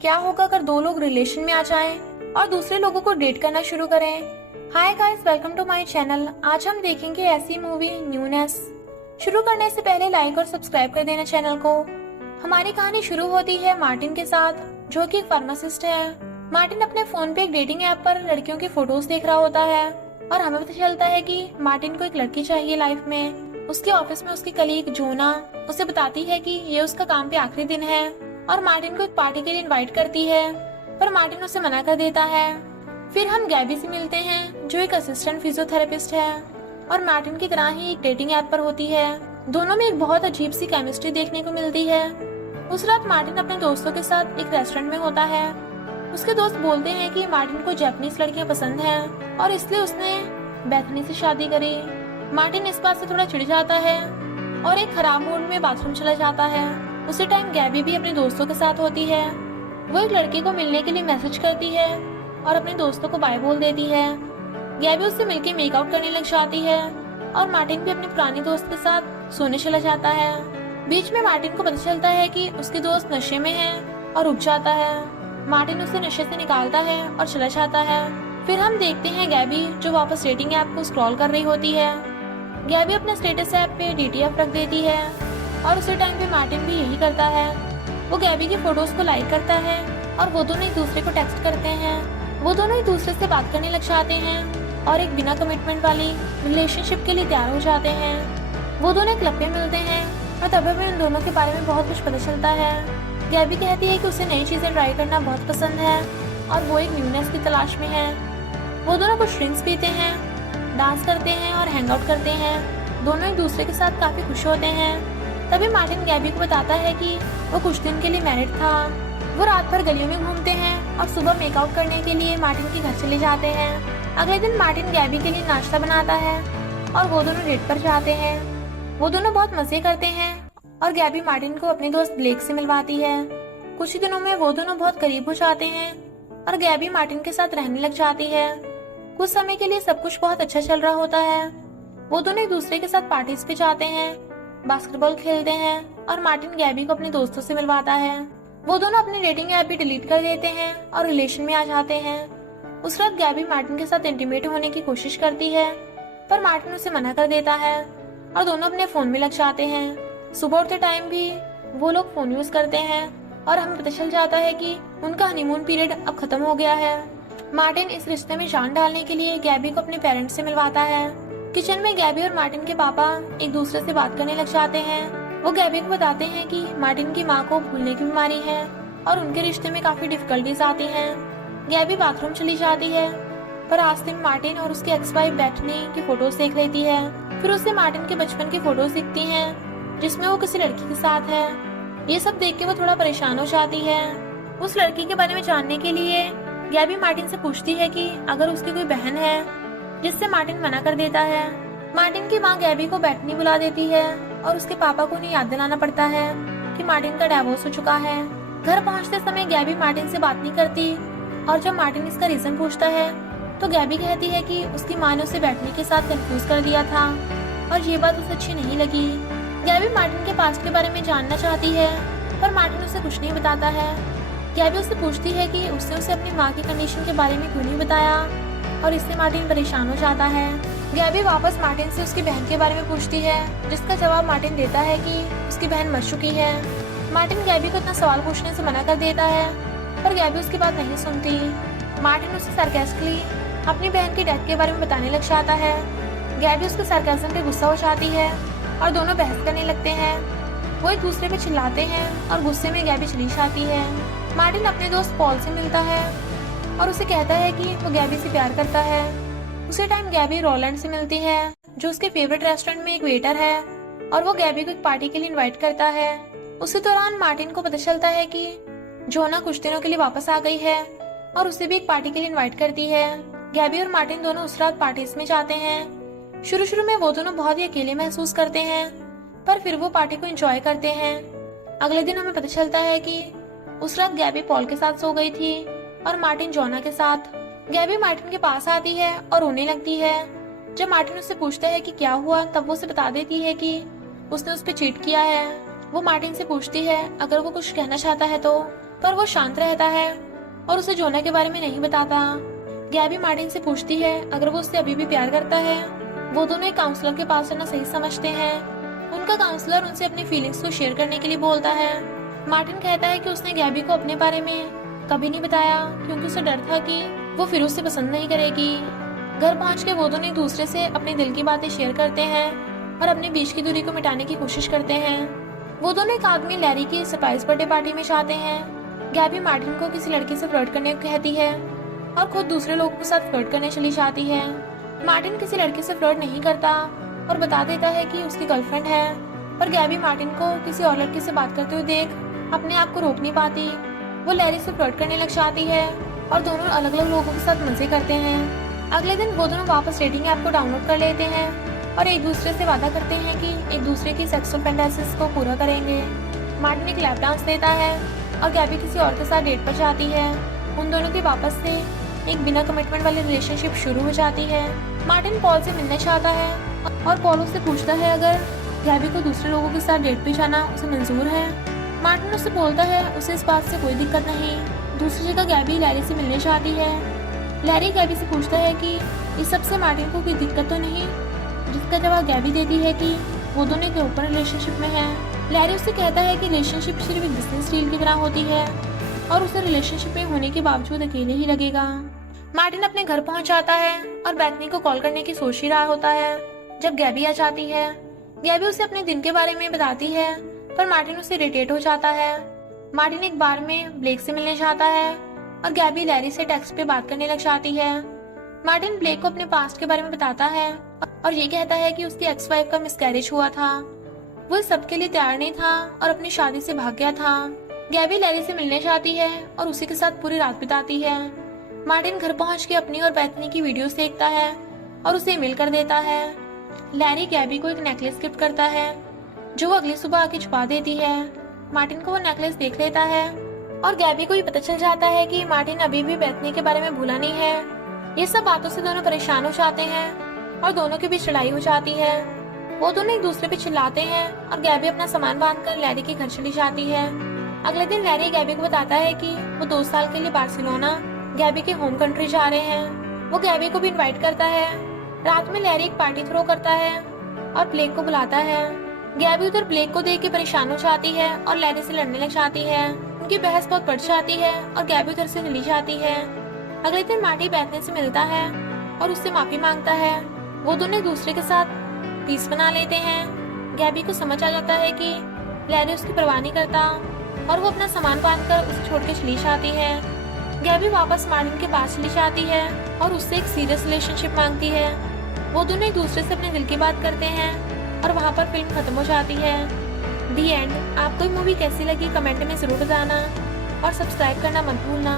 क्या होगा अगर दो लोग रिलेशन में आ जाएं और दूसरे लोगों को डेट करना शुरू करें। Hi guys, welcome to my channel. आज हम देखेंगे ऐसी मूवी न्यूनेस। शुरू करने से पहले लाइक और सब्सक्राइब कर देना चैनल को। हमारी कहानी शुरू होती है मार्टिन के साथ, जो कि एक फार्मासिस्ट है। मार्टिन अपने फोन पे एक डेटिंग ऐप पर लड़कियों की फोटोज देख रहा होता है और हमें पता चलता है कि मार्टिन को एक लड़की चाहिए लाइफ में। उसके ऑफिस में उसकी कलीग जोना उसे बताती है कि ये उसका काम पे आखिरी दिन है और मार्टिन को एक पार्टी के लिए इनवाइट करती है, पर मार्टिन उसे मना कर देता है। फिर हम गैबी से मिलते हैं, जो एक असिस्टेंट फिजियोथेरेपिस्ट है और मार्टिन की तरह ही एक डेटिंग ऐप पर होती है। दोनों में एक बहुत अजीब सी केमिस्ट्री देखने को मिलती है। उस रात मार्टिन अपने दोस्तों के साथ एक रेस्टोरेंट में होता है। उसके दोस्त बोलते हैं कि मार्टिन को जापानीज लड़कियां पसंद हैं और इसलिए उसने बेथनी से शादी करी। मार्टिन इस बात से थोड़ा चिढ़ जाता है और एक खराब मूड में बाथरूम चला जाता है। उसी टाइम गैबी भी अपने दोस्तों के साथ होती है। वो एक लड़के को मिलने के लिए मैसेज करती है और अपने दोस्तों को बाय बोल देती है। गैबी उससे मिलके मेकआउट करने लग जाती है और मार्टिन भी अपने पुराने दोस्त के साथ सोने चला जाता है। बीच में मार्टिन को पता चलता है कि उसके दोस्त नशे में है और रुक जाता है। मार्टिन उसे नशे से निकालता है और चला जाता है। फिर हम देखते हैं गैबी, जो वापस डेटिंग ऐप को स्क्रॉल कर रही होती है। गैबी अपने स्टेटस ऐप पे DTF रख देती है और उसी टाइम पे मार्टिन भी यही करता है। वो गैबी की फोटोज को लाइक करता है और वो दोनों एक दूसरे को टेक्स्ट करते हैं। वो दोनों एक दूसरे से बात करने लग जाते हैं और एक बिना कमिटमेंट वाली रिलेशनशिप के लिए तैयार हो जाते हैं। वो दोनों क्लब में मिलते हैं और तब हमें उन दोनों के बारे में बहुत कुछ पता चलता है। गैबी कहती है कि उसे नई चीजें ट्राई करना बहुत पसंद है और वो एक न्यूनेस की तलाश में है। वो दोनों कुछ ड्रिंक्स पीते हैं, डांस करते हैं और हैंग आउट करते हैं। दोनों एक दूसरे के साथ काफी खुश होते हैं। तभी मार्टिन गैबी को बताता है कि वो कुछ दिन के लिए मैरिड था। वो रात भर गलियों में घूमते हैं और सुबह मेकआउट करने के लिए मार्टिन के घर चले जाते हैं। अगले दिन मार्टिन गैबी के लिए नाश्ता बनाता है और वो दोनों डेट पर जाते हैं। वो दोनों बहुत मजे करते हैं और गैबी मार्टिन को अपने दोस्त ब्लेक से मिलवाती है। कुछ ही दिनों में वो दोनों बहुत करीब हो जाते हैं और गैबी मार्टिन के साथ रहने लग जाती है। कुछ समय के लिए सब कुछ बहुत अच्छा चल रहा होता है। वो दोनों एक दूसरे के साथ पार्टीज पे जाते हैं, बास्केटबॉल खेलते हैं और मार्टिन गैबी को अपने दोस्तों से मिलवाता है। वो दोनों अपनी डेटिंग ऐप भी डिलीट कर देते हैं और रिलेशन में आ जाते हैं। उस रात गैबी मार्टिन के साथ इंटीमेट होने की कोशिश करती है, पर मार्टिन उसे मना कर देता है और दोनों अपने फोन में लग जाते हैं। सुबह उठते टाइम भी वो लोग फोन यूज करते हैं और हमें पता चल जाता है कि उनका हनीमून पीरियड अब खत्म हो गया है। मार्टिन इस रिश्ते में जान डालने के लिए गैबी को अपने पेरेंट्स से मिलवाता है। किचन में गैबी और मार्टिन के पापा एक दूसरे से बात करने लग जाते हैं। वो गैबी को बताते हैं कि मार्टिन की माँ को भूलने की बीमारी है और उनके रिश्ते में काफी डिफिकल्टीज आती हैं। गैबी बाथरूम चली जाती है, पर रास्ते में मार्टिन और उसकी एक्स वाइफ बैठने की फोटोज देख लेती है। फिर उसे मार्टिन के बचपन की फोटोज दिखती हैं, जिसमें वो किसी लड़की के साथ है। ये सब देख के वो थोड़ा परेशान हो जाती है। उस लड़की के बारे में जानने के लिए गैबी मार्टिन से पूछती है कि अगर उसकी कोई बहन है, जिससे मार्टिन मना कर देता है। मार्टिन की माँ गैबी को बैठनी बुला देती है और उसके पापा को उन्हें याद दिलाना पड़ता है कि मार्टिन का डिवोर्स हो चुका है। घर पहुंचते समय गैबी मार्टिन से बात नहीं करती और जब मार्टिन इसका रीजन पूछता है तो गैबी कहती है कि उसकी माँ ने उसे बैठने के साथ कंफ्यूज कर दिया था और ये बात उसे अच्छी नहीं लगी। गैबी मार्टिन के पास्ट के बारे में जानना चाहती है, पर मार्टिन उसे कुछ नहीं बताता है। गैबी उससे पूछती है कि उसने उसे अपनी माँ की कंडीशन के बारे में क्यों नहीं बताया और इससे मार्टिन परेशान हो जाता है। गैबी वापस मार्टिन से उसकी बहन के बारे में पूछती है, जिसका जवाब मार्टिन देता है कि उसकी बहन मर चुकी है। मार्टिन गैबी को इतना सवाल पूछने से मना कर देता है, पर गैबी उसकी बात नहीं सुनती। मार्टिन उसे सार्कास्टिकली अपनी बहन की डेथ के बारे में बताने लग जाता है। गैबी उसके सार्काज्म पे गुस्सा हो जाती है और दोनों बहस करने लगते हैं। वो एक दूसरे पे चिल्लाते हैं और गुस्से में गैबी चली जाती है। मार्टिन अपने दोस्त पॉल से मिलता है और उसे कहता है कि वो गैबी से प्यार करता है। उसी टाइम गैबी रोलैंड से मिलती है, जो उसके फेवरेट रेस्टोरेंट में एक वेटर है और वो गैबी को एक पार्टी के लिए इनवाइट करता है। उसी दौरान मार्टिन को पता चलता है कि जोना कुछ दिनों के लिए वापस आ गई है और उसे भी एक पार्टी के लिए इनवाइट करती है। गैबी और मार्टिन दोनों उस रात पार्टीज में जाते हैं। शुरू में वो दोनों बहुत ही अकेले महसूस करते हैं, पर फिर वो पार्टी को एंजॉय करते हैं। अगले दिन हमें पता चलता है कि उस रात गैबी पॉल के साथ सो गई थी और मार्टिन जोना के साथ। गैबी मार्टिन के पास आती है और रोने लगती है। जब मार्टिन उससे पूछता है कि क्या हुआ, तब वो उसे बता देती है कि उसने उस पर चीट किया है। वो मार्टिन से पूछती है अगर वो कुछ कहना चाहता है तो, पर वो शांत रहता है और उसे जोना के बारे में नहीं बताता। गैबी मार्टिन से पूछती है अगर वो उससे अभी भी प्यार करता है। वो दोनों एक काउंसलर के पास रहना सही समझते हैं। उनका काउंसलर उनसे अपनी फीलिंग्स को शेयर करने के लिए बोलता है। मार्टिन कहता है कि उसने गैबी को अपने बारे में कभी नहीं बताया क्योंकि उसे डर था कि वो फिर उसे पसंद नहीं करेगी। घर पहुंच के वो दोनों एक दूसरे से अपने दिल की बातें शेयर करते हैं और अपने बीच की दूरी को मिटाने की कोशिश करते हैं। वो दोनों एक आदमी लैरी की सरप्राइज बर्थडे पार्टी में जाते हैं। गैबी मार्टिन को किसी लड़की से फ्लर्ट करने को कहती है और खुद दूसरे लोगों के साथ फ्लर्ट करने चली जाती है। मार्टिन किसी लड़की से फ्लर्ट नहीं करता और बता देता है कि उसकी गर्लफ्रेंड है, पर गैबी मार्टिन को किसी और लड़की से बात करते हुए देख अपने आप को रोक नहीं पाती। वो लैरी से फ्लर्ट करने लग जाती है और दोनों अलग अलग लोगों के साथ मजे करते हैं। अगले दिन वो दोनों वापस डेटिंग ऐप को डाउनलोड कर लेते हैं और एक दूसरे से वादा करते हैं कि एक दूसरे की सेक्सुअल फैंटेसीज को पूरा करेंगे। मार्टिन एक लैप डांस देता है और गैबी किसी और के साथ डेट पर जाती है। उन दोनों की वापस से एक बिना कमिटमेंट वाली रिलेशनशिप शुरू हो जाती है। मार्टिन पॉल से मिलने चाहता है और पॉल उससे पूछता है अगर गैबी को दूसरे लोगों के साथ डेट पे जाना उसे मंजूर है। मार्टिन उससे बोलता है उसे इस बात से कोई दिक्कत नहीं। दूसरी जगह गैबी लैरी से मिलने चाहती है। लैरी गैबी से पूछता है कि इस सब से मार्टिन को कोई दिक्कत तो नहीं, जिसका जवाब गैबी देती है कि वो दोनों एक ओपन रिलेशनशिप में है। लैरी उससे कहता है कि रिलेशनशिप सिर्फ एक बिजनेस डील की तरह होती है और उसे रिलेशनशिप में होने के बावजूद अकेले ही लगेगा। मार्टिन अपने घर पहुंच जाता है और बेथनी को कॉल करने की सोच ही रहा होता है जब गैबी आ जाती है। गैबी उसे अपने दिन के बारे में बताती है पर मार्टिन उससे इरिटेट हो जाता है। मार्टिन एक बार में ब्लेक से मिलने जाता है और गैबी लैरी से टेक्स्ट पे बात करने लग जाती है। मार्टिन ब्लेक को अपने पास्ट के बारे में बताता है और ये कहता है कि उसकी एक्स वाइफ का मिसकैरेज हुआ था। वो इस सब के लिए तैयार नहीं था और अपनी शादी से भाग गया था। गैबी लैरी से मिलने जाती है और उसी के साथ पूरी रात बिताती है। मार्टिन घर पहुंच के अपनी और बेथनी की वीडियोस देखता है और उसे ईमेल कर देता है। लैरी गैबी को एक नेकलेस गिफ्ट करता है जो वो अगली सुबह आके छुपा देती है। मार्टिन को वो नेकलेस देख लेता है और गैबी को ये पता चल जाता है कि मार्टिन अभी भी बेथनी के बारे में भूला नहीं है। ये सब बातों से दोनों परेशान हो जाते हैं और दोनों के बीच लड़ाई हो जाती है। वो दोनों एक दूसरे पे चिल्लाते हैं और गैबी अपना सामान बांधकर लैरी के घर चली जाती है। अगले दिन लैरी गैबी को बताता है कि वो 2 साल के लिए बार्सिलोना गैबी के होम कंट्री जा रहे हैं। वो गैबी को भी इनवाइट करता है। रात में लैरी एक पार्टी थ्रो करता है और ब्लेक को बुलाता है। गैबी उधर ब्लेक को देख के परेशान हो जाती है और लैरी से लड़ने लग जाती है। उनकी बहस बहुत बढ़ जाती है और गैबी उधर से चली जाती है। अगले दिन मार्टी बेथनी से मिलता है और उससे माफी मांगता है। वो दोनों एक दूसरे के साथ पीस बना लेते हैं। गैबी को समझ आ जाता है कि लैरी उसकी परवाह नहीं करता और वो अपना सामान बांधकर उसे छोड़ के चली जाती है। गैबी वापस मार्टिन के पास चली जाती है और उससे एक सीरियस रिलेशनशिप मांगती है। वो दोनों एक दूसरे से अपने दिल की बात करते हैं और वहाँ पर फिल्म खत्म हो जाती है। दी एंड। आपको ये मूवी कैसी लगी कमेंट में जरूर बताना और सब्सक्राइब करना मत भूलना।